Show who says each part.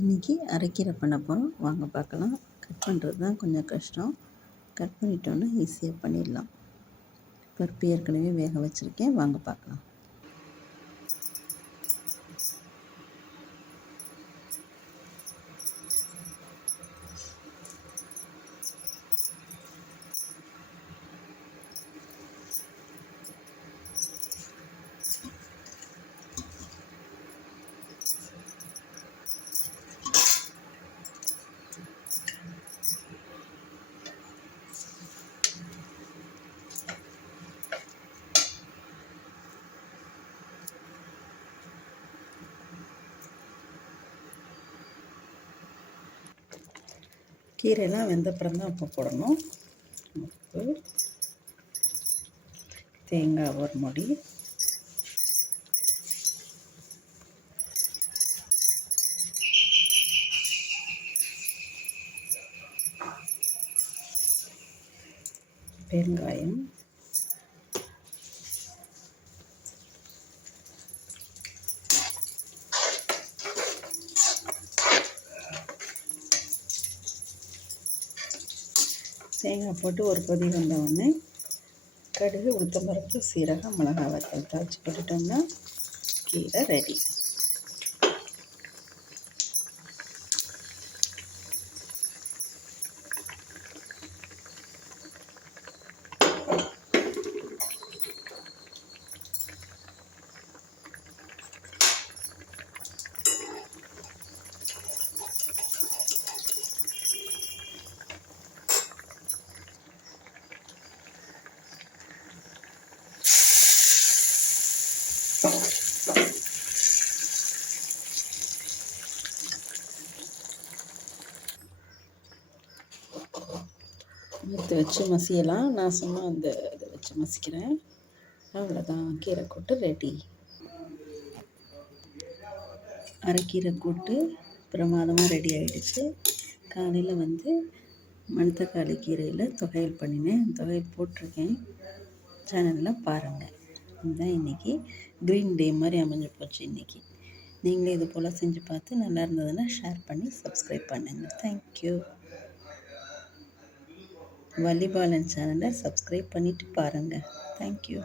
Speaker 1: இன்றைக்கி அரைக்கீரை பண்ண போகிறோம் வாங்க பார்க்கலாம். கட் பண்ணுறது தான் கொஞ்சம் கஷ்டம். கட் பண்ணிட்டோன்னா ஈஸியாக பண்ணிடலாம். பருப்பு ஏற்கனவே வேக வச்சுருக்கேன். வாங்க பார்க்கலாம். கீரைலாம் வெந்தப்புறம் தான் இப்போ போடணும். உப்பு தேங்காய் ஒரு முடி. பெருங்காயம். தேங்காய் போட்டு ஒரு கொதி வந்தவுடனே கடுகு உளுத்தம்பருப்பு சீரகம் மிளகாய் வத்தல் தாளித்து போட்டுட்டோம்னா கீரை ரெடி எடுத்து வச்சு மசியலாம். நான் சும்மா அந்த இதை வச்சு மசிக்கிறேன். அவ்வளோதான். கீரை கூட்டு ரெடி அரைக்கீரை கூட்டு பிரமாதமாக ரெடி ஆகிடுச்சு காலையில் வந்து மணத்தக்காளி கீரையில் தொகையல் பண்ணினேன். தொகையல் போட்டிருக்கேன். சேனலில் பாருங்கள் இதுதான் இன்றைக்கி க்ரீன் டே மாதிரி அமைஞ்சு போச்சு இன்றைக்கி நீங்களே இது போல் செஞ்சு பார்த்து நல்லா இருந்ததுன்னா ஷேர் பண்ணி சப்ஸ்கிரைப் பண்ணுங்கள் தேங்க்யூ வலிபாலன் சேனலை சப்ஸ்கிரைப் பண்ணிவிட்டு பாருங்கள் தேங்க்யூ